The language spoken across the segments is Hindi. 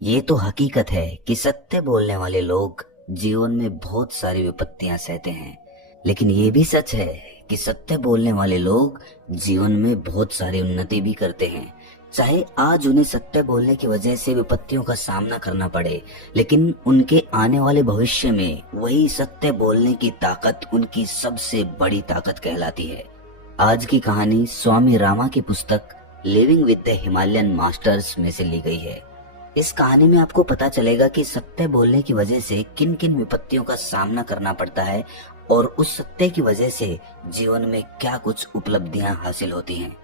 ये तो हकीकत है कि सत्य बोलने वाले लोग जीवन में बहुत सारी विपत्तियां सहते हैं, लेकिन ये भी सच है कि सत्य बोलने वाले लोग जीवन में बहुत सारी उन्नति भी करते हैं। चाहे आज उन्हें सत्य बोलने की वजह से विपत्तियों का सामना करना पड़े, लेकिन उनके आने वाले भविष्य में वही सत्य बोलने की ताकत उनकी सबसे बड़ी ताकत कहलाती है। आज की कहानी स्वामी रामा की पुस्तक living with the Himalayan masters में से ली गई है। इस कहानी में आपको पता चलेगा कि सत्य बोलने की वजह से किन किन विपत्तियों का सामना करना पड़ता है और उस सत्य की वजह से जीवन में क्या कुछ उपलब्धियां हासिल होती हैं।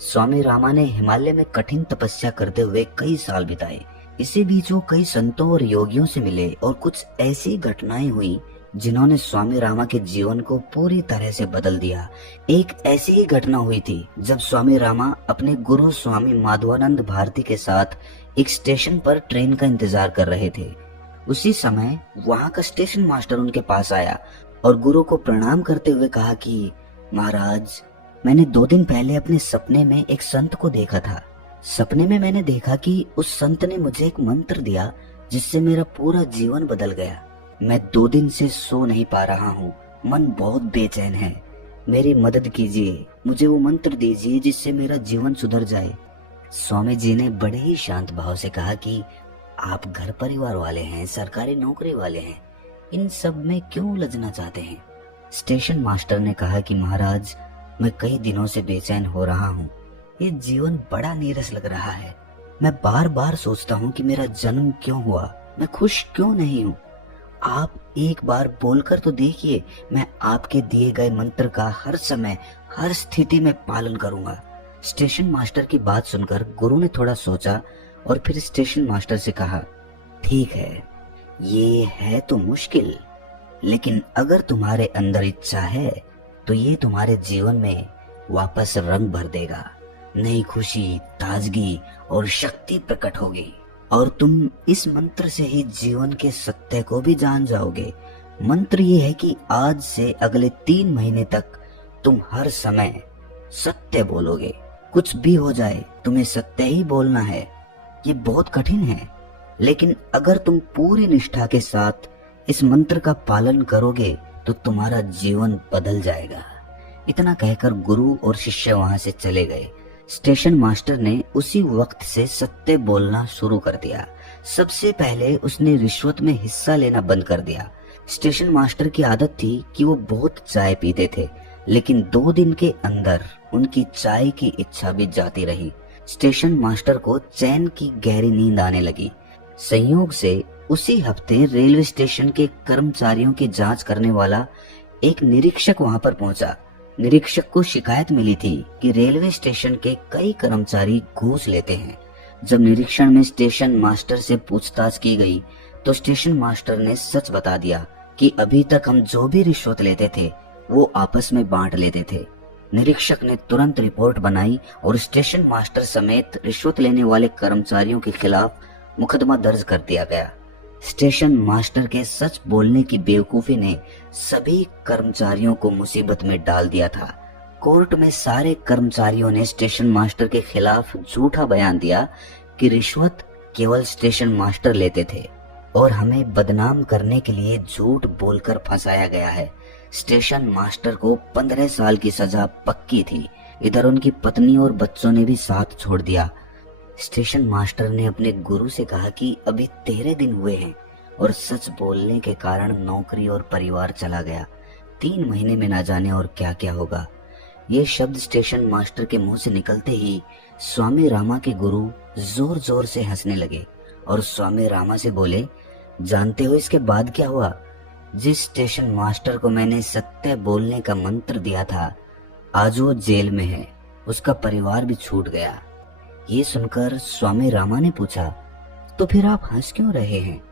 स्वामी रामा ने हिमालय में कठिन तपस्या करते हुए कई साल बिताए। इसी बीच वो कई संतों और योगियों से मिले और कुछ ऐसी घटनाएं हुई जिन्होंने स्वामी रामा के जीवन को पूरी तरह से बदल दिया। एक ऐसी ही घटना हुई थी जब स्वामी रामा अपने गुरु स्वामी माधवानंद भारती के साथ एक स्टेशन पर ट्रेन का इंतजार कर रहे थे। उसी समय वहां का स्टेशन मास्टर उनके पास आया और गुरु को प्रणाम करते हुए कहा कि महाराज, मैंने 2 दिन पहले अपने सपने में एक संत को देखा था। सपने में मैंने देखा कि उस संत ने मुझे एक मंत्र दिया जिससे मेरा पूरा जीवन बदल गया। मैं 2 दिन से सो नहीं पा रहा हूँ, मन बहुत बेचैन है। मेरी मदद कीजिए, मुझे वो मंत्र दीजिए जिससे मेरा जीवन सुधर जाए। स्वामी जी ने बड़े ही शांत भाव से कहा कि आप घर परिवार वाले हैं, सरकारी नौकरी वाले हैं, इन सब में क्यों उलझना चाहते हैं। स्टेशन मास्टर ने कहा कि महाराज, मैं कई दिनों से बेचैन हो रहा हूँ। ये जीवन बड़ा नीरस लग रहा है। मैं बार बार सोचता हूँ कि मेरा जन्म क्यों हुआ, मैं खुश क्यों नहीं हूँ। आप एक बार बोलकर तो देखिए, मैं आपके दिए गए मंत्र का हर समय हर स्थिति में पालन करूंगा। स्टेशन मास्टर की बात सुनकर गुरु ने थोड़ा सोचा और फिर स्टेशन मास्टर से कहा, ठीक है, ये है तो मुश्किल, लेकिन अगर तुम्हारे अंदर इच्छा है तो ये तुम्हारे जीवन में वापस रंग भर देगा। नई खुशी, ताजगी और शक्ति प्रकट होगी और तुम इस मंत्र से ही जीवन के सत्य को भी जान जाओगे। मंत्र ये है कि आज से अगले 3 महीने तक तुम हर समय सत्य बोलोगे। कुछ भी हो जाए, तुम्हें सत्य ही बोलना है। ये बहुत कठिन है, लेकिन अगर तुम पूरी निष्ठा के साथ इस मंत्र का पालन करोगे तो तुम्हारा जीवन बदल जाएगा। इतना कहकर गुरु और शिष्य वहां से चले गए। स्टेशन मास्टर ने उसी वक्त से सत्य बोलना शुरू कर दिया। सबसे पहले उसने रिश्वत में हिस्सा लेना बंद कर दिया। स्टेशन मास्टर की आदत थी कि वो बहुत चाय पीते थे, लेकिन 2 दिन के अंदर उनकी चाय की इच्छा भी जाती रही। स्टेशन मास्टर को चैन की गहरी नींद आने लगी। संयोग से उसी हफ्ते रेलवे स्टेशन के कर्मचारियों की जांच करने वाला एक निरीक्षक वहां पर पहुंचा। निरीक्षक को शिकायत मिली थी कि रेलवे स्टेशन के कई कर्मचारी घूस लेते हैं। जब निरीक्षण में स्टेशन मास्टर से पूछताछ की गई तो स्टेशन मास्टर ने सच बता दिया कि अभी तक हम जो भी रिश्वत लेते थे वो आपस में बांट लेते थे। निरीक्षक ने तुरंत रिपोर्ट बनाई और स्टेशन मास्टर समेत रिश्वत लेने वाले कर्मचारियों के खिलाफ मुकदमा दर्ज कर दिया गया। स्टेशन मास्टर के सच बोलने की बेवकूफी ने सभी कर्मचारियों को मुसीबत में डाल दिया था। कोर्ट में सारे कर्मचारियों ने स्टेशन मास्टर के खिलाफ झूठा बयान दिया कि रिश्वत केवल स्टेशन मास्टर लेते थे और हमें बदनाम करने के लिए झूठ बोलकर फंसाया गया है। स्टेशन मास्टर को 15 साल की सजा पक्की थी। इधर उनकी पत्नी और बच्चों ने भी साथ छोड़ दिया। स्टेशन मास्टर ने अपने गुरु से कहा कि अभी 13 दिन हुए हैं और सच बोलने के कारण नौकरी और परिवार चला गया। 3 महीने में ना जाने और क्या क्या होगा। ये शब्द स्टेशन मास्टर के मुंह से निकलते ही स्वामी रामा के गुरु जोर जोर से हंसने लगे और स्वामी रामा से बोले, जानते हो इसके बाद क्या हुआ? जिस स्टेशन मास्टर को मैंने सत्य बोलने का मंत्र दिया था, आज वो जेल में है। उसका परिवार भी छूट गया। ये सुनकर स्वामी रामा ने पूछा, तो फिर आप हंस क्यों रहे हैं?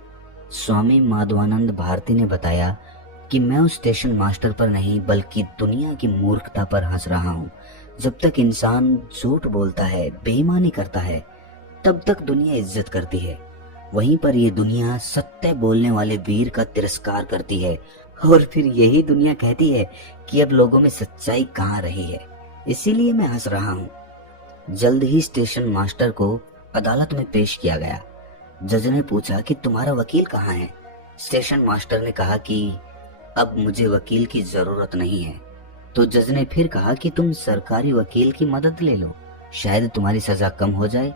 स्वामी माधवानंद भारती ने बताया कि मैं उस स्टेशन मास्टर पर नहीं बल्कि दुनिया की मूर्खता पर हंस रहा हूँ। जब तक इंसान झूठ बोलता है, बेईमानी करता है, तब तक दुनिया इज्जत करती है। वहीं पर ये दुनिया सत्य बोलने वाले वीर का तिरस्कार करती है और फिर यही दुनिया कहती है कि अब लोगों में सच्चाई कहाँ रही है। इसीलिए मैं हंस रहा हूँ। जल्द ही स्टेशन मास्टर को अदालत में पेश किया गया। जज ने पूछा कि तुम्हारा वकील कहाँ है। स्टेशन मास्टर ने कहा कि अब मुझे वकील की जरूरत नहीं है। तो जज ने फिर कहा कि तुम सरकारी वकील की मदद ले लो, शायद तुम्हारी सजा कम हो जाए।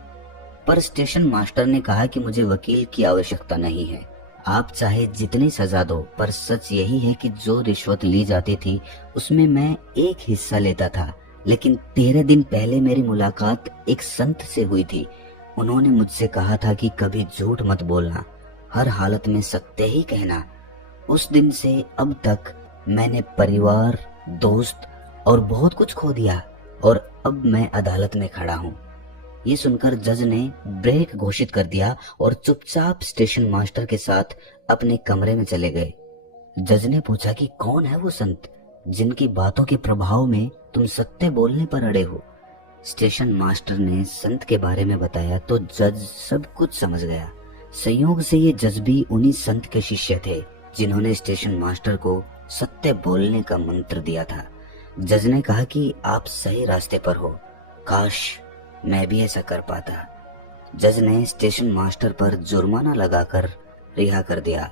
पर स्टेशन मास्टर ने कहा कि मुझे वकील की आवश्यकता नहीं है, आप चाहे जितनी सजा दो, पर सच यही है कि जो रिश्वत ली जाती थी उसमें मैं एक हिस्सा लेता था। लेकिन 13 दिन पहले मेरी मुलाकात एक संत से हुई थी। उन्होंने मुझसे कहा था कि कभी झूठ मत बोलना, हर हालत में सत्य ही कहना। उस दिन से अब तक मैंने परिवार, दोस्त और बहुत कुछ खो दिया और अब मैं अदालत में खड़ा हूँ। ये सुनकर जज ने ब्रेक घोषित कर दिया और चुपचाप स्टेशन मास्टर के साथ अपने कमरे में चले गए। जज ने पूछा कि कौन है वो संत जिनकी बातों के प्रभाव में तुम सत्य बोलने पर अड़े हो। स्टेशन मास्टर ने संत के बारे में बताया तो जज सब कुछ समझ गया। संयोग से ये जज भी उन्हीं संत के शिष्य थे जिन्होंने स्टेशन मास्टर को सत्य बोलने का मंत्र दिया था। जज ने कहा कि आप सही रास्ते पर हो, काश मैं भी ऐसा कर पाता। जज ने स्टेशन मास्टर पर जुर्माना लगाकर रिहा कर दिया।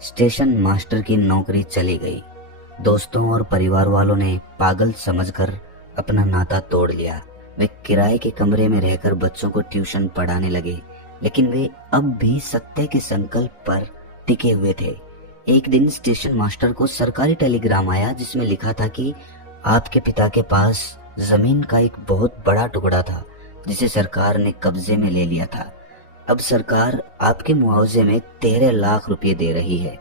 स्टेशन मास्टर की नौकरी चली गई। दोस्तों और परिवार वालों ने पागल समझकर अपना नाता तोड़ लिया। वे किराए के कमरे में रहकर बच्चों को ट्यूशन पढ़ाने लगे, लेकिन वे अब भी सत्य के संकल्प पर टिके हुए थे। एक दिन स्टेशन मास्टर को सरकारी टेलीग्राम आया जिसमें लिखा था कि आपके पिता के पास जमीन का एक बहुत बड़ा टुकड़ा था जिसे सरकार ने कब्जे में ले लिया था। अब सरकार आपके मुआवजे में 13 लाख रुपए दे रही है।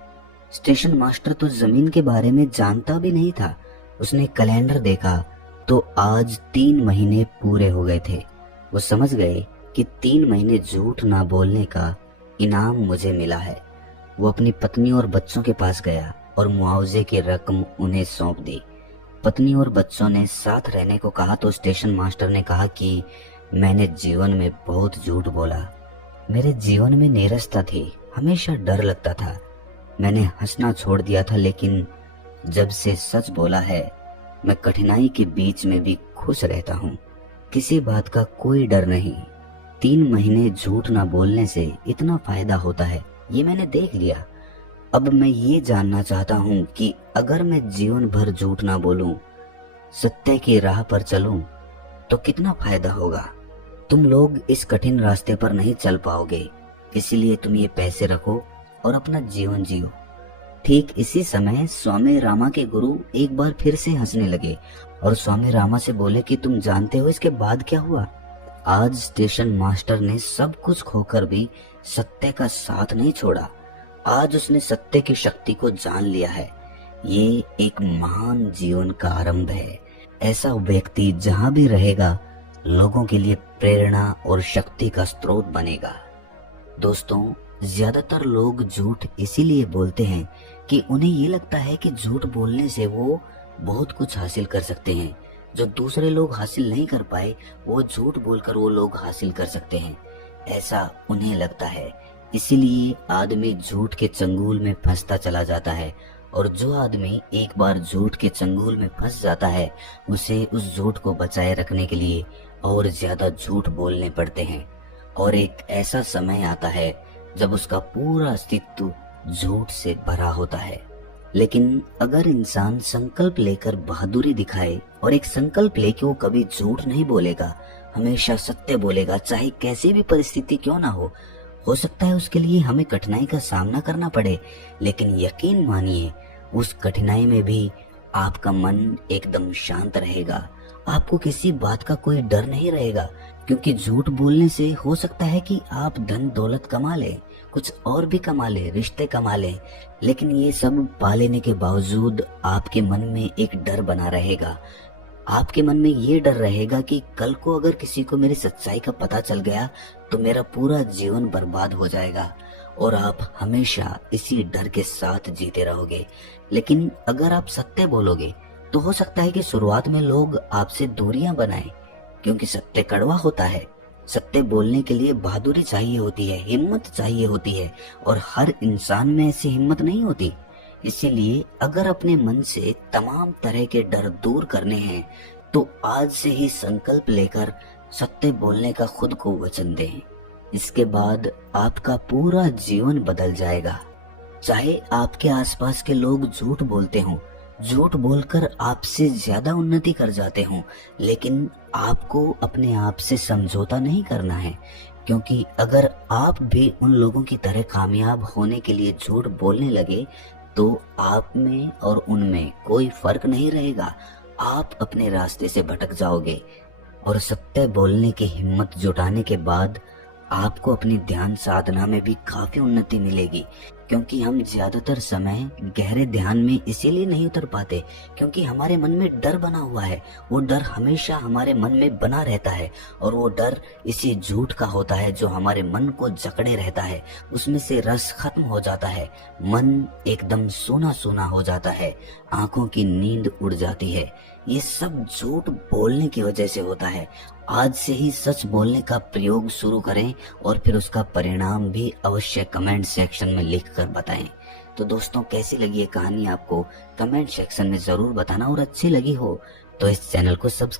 स्टेशन मास्टर तो जमीन के बारे में जानता भी नहीं था। उसने कैलेंडर देखा तो आज 3 महीने पूरे हो गए थे। वो समझ गए कि 3 महीने झूठ ना बोलने का इनाम मुझे मिला है। वो अपनी पत्नी और बच्चों के पास गया और मुआवजे की रकम उन्हें सौंप दी। पत्नी और बच्चों ने साथ रहने को कहा तो स्टेशन मास्टर ने कहा कि मैंने जीवन में बहुत झूठ बोला। मेरे जीवन में नीरसता थी, हमेशा डर लगता था। मैंने हंसना छोड़ दिया था, लेकिन जब से सच बोला है मैं कठिनाई के बीच में भी खुश रहता हूँ। किसी बात का कोई डर नहीं। 3 महीने झूठ ना बोलने से इतना फायदा होता है, ये मैंने देख लिया। अब मैं ये जानना चाहता हूँ कि अगर मैं जीवन भर झूठ ना बोलूं, सत्य की राह पर चलूं, तो कितना फायदा होगा। तुम लोग इस कठिन रास्ते पर नहीं चल पाओगे, इसलिए तुम ये पैसे रखो और अपना जीवन जियो। ठीक इसी समय स्वामी रामा के गुरु एक बार फिर से हंसने लगे और स्वामी रामा से बोले कि तुम जानते हो इसके बाद क्या हुआ। आज स्टेशन मास्टर ने सब कुछ खोकर भी सत्य का साथ नहीं छोड़ा। आज उसने सत्य की शक्ति को जान लिया है। ये एक महान जीवन का आरंभ है। ऐसा व्यक्ति जहां भी रहेगा लोगों के लिए प्रेरणा और शक्ति का स्रोत बनेगा। दोस्तों, ज्यादातर लोग झूठ इसीलिए बोलते हैं कि उन्हें ये लगता है कि झूठ बोलने से वो बहुत कुछ हासिल कर सकते हैं। जो दूसरे लोग हासिल नहीं कर पाए वो झूठ बोलकर वो लोग हासिल कर सकते हैं, ऐसा उन्हें लगता है। इसीलिए आदमी झूठ के चंगुल में फंसता चला जाता है और जो आदमी एक बार झूठ के चंगुल में फंस जाता है उसे उस झूठ को बचाए रखने के लिए और ज्यादा झूठ बोलने पड़ते हैं। और एक ऐसा समय आता है जब उसका पूरा अस्तित्व झूठ से भरा होता है। लेकिन अगर इंसान संकल्प लेकर बहादुरी दिखाए और एक संकल्प ले कि वो कभी झूठ नहीं बोलेगा, हमेशा सत्य बोलेगा, चाहे कैसी भी परिस्थिति क्यों ना हो सकता है उसके लिए हमें कठिनाई का सामना करना पड़े, लेकिन यकीन मानिए उस कठिनाई में भी आपका मन एकदम शांत रहेगा। आपको किसी बात का कोई डर नहीं रहेगा, क्योंकि झूठ बोलने से हो सकता है कि आप धन दौलत कमा लें, कुछ और भी कमा लें, रिश्ते कमा लें, लेकिन ये सब पा लेने के बावजूद आपके मन में एक डर बना रहेगा। आपके मन में ये डर रहेगा कि कल को अगर किसी को मेरी सच्चाई का पता चल गया तो मेरा पूरा जीवन बर्बाद हो जाएगा और आप हमेशा इसी डर के साथ जीते रहोगे। लेकिन अगर आप सत्य बोलोगे तो हो सकता है कि शुरुआत में लोग आपसे दूरियां बनाएं, क्योंकि सत्य कड़वा होता है। सत्य बोलने के लिए बहादुरी चाहिए होती है, हिम्मत चाहिए होती है, और हर इंसान में ऐसी हिम्मत नहीं होती। इसीलिए अगर अपने मन से तमाम तरह के डर दूर करने हैं तो आज से ही संकल्प लेकर सत्य बोलने का खुद को वचन दें। इसके बाद आपका पूरा जीवन बदल जाएगा। चाहे आपके आसपास के लोग झूठ बोलते हों, झूठ बोलकर आपसे ज्यादा उन्नति कर जाते हों, लेकिन आपको अपने आप से समझौता नहीं करना है, क्योंकि अगर आप भी उन लोगों की तरह कामयाब होने के लिए झूठ बोलने लगे तो आप में और उनमें कोई फर्क नहीं रहेगा। आप अपने रास्ते से भटक जाओगे और सत्य बोलने की हिम्मत जुटाने के बाद आपको अपनी ध्यान साधना में भी काफी उन्नति मिलेगी, क्योंकि हम ज्यादातर समय गहरे ध्यान में इसीलिए नहीं उतर पाते क्योंकि हमारे मन में डर बना हुआ है। वो डर हमेशा हमारे मन में बना रहता है और वो डर इसी झूठ का होता है जो हमारे मन को जकड़े रहता है। उसमें से रस खत्म हो जाता है, मन एकदम सूना सूना हो जाता है, आंखों की नींद उड़ जाती है। ये सब झूठ बोलने की वजह से होता है। आज से ही सच बोलने का प्रयोग शुरू करें और फिर उसका परिणाम भी अवश्य कमेंट सेक्शन में लिखकर बताएं। तो दोस्तों, कैसी लगी ये कहानी आपको कमेंट सेक्शन में जरूर बताना, और अच्छी लगी हो तो इस चैनल को सब्सक्राइब